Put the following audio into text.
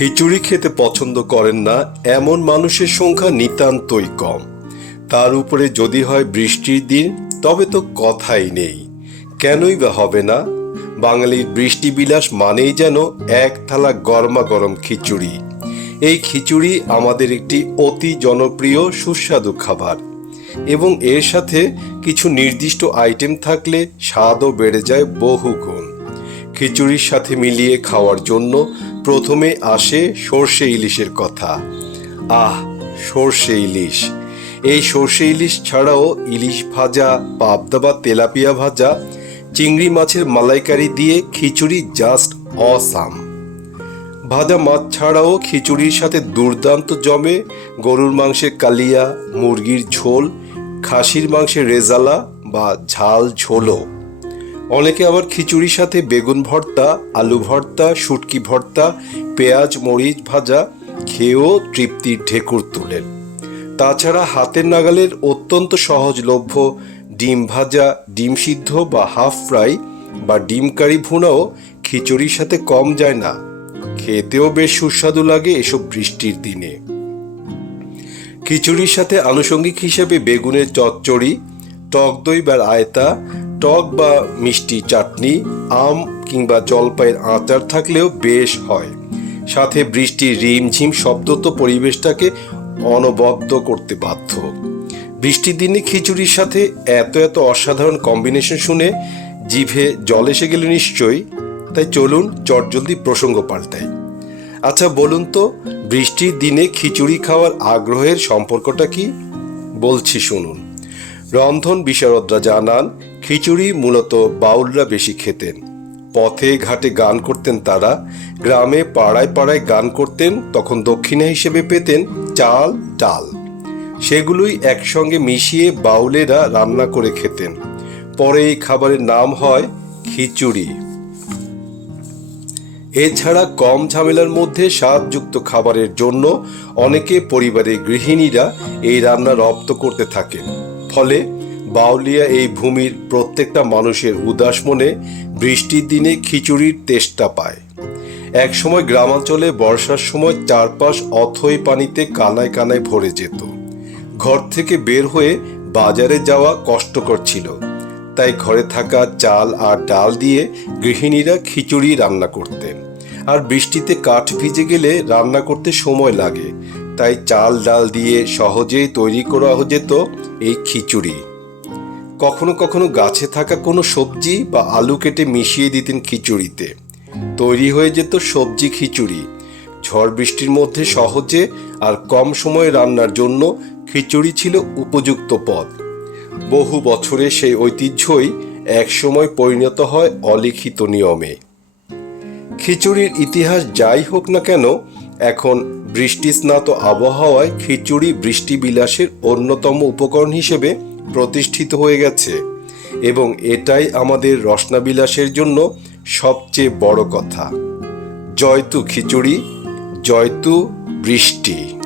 খিচুড়ি খেতে পছন্দ করেন না, এমন মানুষের সংখ্যা নিতান্তই কম। তার উপরে যদি হয় বৃষ্টির দিন, তবে তো কথাই নেই। কেনই বা হবে না? বাঙালির বৃষ্টি বিলাস মানেই যেন এক থালা গরমা গরম খিচুড়ি। এই খিচুড়ি আমাদের একটি অতি জনপ্রিয় সুস্বাদু খাবার। এবং এর সাথে কিছু নির্দিষ্ট আইটেম থাকলে স্বাদও বেড়ে যায় বহু গুণ খিচুড়ির সাথে মিলিয়ে খাওয়ার জন্য প্রথমে আসে সর্ষে ইলিশের কথা। আহ, সর্ষে ইলিশ। এই সর্ষে ইলিশ ছাড়াও ইলিশ ভাজা পাবদা বা তেলাপিয়া ভাজা, চিংড়ি মাছের মালাইকারি দিয়ে খিচুড়ি জাস্ট অসাম। ভাজা মাছ ছাড়াও খিচুড়ির সাথে দুর্দান্ত জমে গরুর মাংসের কালিয়া, মুরগির ঝোল, খাসির মাংসের রেজালা বা ঝাল ঝোলও। অনেকে আবার খিচুড়ির সাথে বেগুন ভর্তা, আলু ভর্তা, শুটকি ভর্তা, পেঁয়াজ, মরিচ ভাজা খেয়েও তৃপ্তির ঢেকুর তোলেন। তাছাড়া হাতের নাগালের অত্যন্ত সহজলভ্য ডিম ভাজা, ডিম সিদ্ধ বা হাফ ফ্রাই বা ডিম কারি ভুনাও খিচুড়ির সাথে কম যায় না। খেতেও বেশ সুস্বাদু লাগে এসব বৃষ্টির দিনে। খিচুড়ির সাথে আনুষঙ্গিক হিসেবে বেগুনের চচ্চড়ি, টক দই বা আয়তা টক বা মিষ্টি চাটনি, আম কিংবা জলপাইয়ের আচার থাকলেও বেশ হয়। সাথে বৃষ্টির রিমঝিম শব্দ তো পরিবেশটাকে অনবদ্য করতে বাধ্য। বৃষ্টির দিনে খিচুড়ির সাথে এত এত অসাধারণ কম্বিনেশন শুনে জিভে জল এসে গেলে নিশ্চয়ই। তাই চলুন চটজলদি প্রসঙ্গ পাল্টাই। আচ্ছা বলুন তো, বৃষ্টির দিনে খিচুড়ি খাওয়ার আগ্রহের সম্পর্কটা কি? বলছি শুনুন। রন্ধন বিশারদরা জানান খিচুড়ি মূলত বাউলরা বেশি খেতেন। পথে ঘাটে গান করতেন তারা, গ্রামে পাড়ায় পাড়ায় গান করতেন, তখন দক্ষিণা হিসেবে পেতেন চাল, ডাল। সেগুলোই একসঙ্গে মিশিয়ে বাউলেরা রান্না করে খেতেন। পরে এই খাবারের নাম হয় খিচুড়ি। এছাড়া কম ঝামেলার মধ্যে স্বাদযুক্ত খাবারের জন্য অনেকে পরিবারের গৃহিণীরা এই রান্না রপ্ত করতে থাকেন। ফলে বাউলিয়া এই ভূমির প্রত্যেকটা মানুষের উদাস মনে বৃষ্টির দিনে খিচুড়ির তেষ্টা পায়। একসময় গ্রামাঞ্চলে বর্ষার সময় চারপাশ অথই পানিতে কানায় কানায় ভরে যেত। ঘর থেকে বের হয়ে বাজারে যাওয়া কষ্টকর ছিল। তাই ঘরে থাকা চাল আর ডাল দিয়ে গৃহিণীরা খিচুড়ি রান্না করতেন। আর বৃষ্টিতে কাঠ ভিজে গেলে রান্না করতে সময় লাগে। তাই চাল ডাল দিয়ে সহজেই তৈরি করা যেত এই খিচুড়ি। কখনো কখনো গাছে থাকা কোনো সবজি বা আলু কেটে মিশিয়ে দিতেন খিচুড়িতে। তৈরি হয়ে যেত সবজি খিচুড়ি। ঝড় বৃষ্টির মধ্যে সহজে আর কম সময়ে রান্নার জন্য খিচুড়ি ছিল উপযুক্ত পদ। বহু বছরে সেই ঐতিহ্যই একসময় পরিণত হয় অলিখিত নিয়মে। খিচুড়ির ইতিহাস যাই হোক না কেন, এখন বৃষ্টিস্নাত আবহাওয়ায় খিচুড়ি বৃষ্টি বিলাসের অন্যতম উপকরণ হিসেবে প্রতিষ্ঠিত হয়ে গেছে এবং এটাই আমাদের রসনাবিলাসের জন্য সবচেয়ে বড় কথা। জয়তু খিচুড়ি জয়তু বৃষ্টি।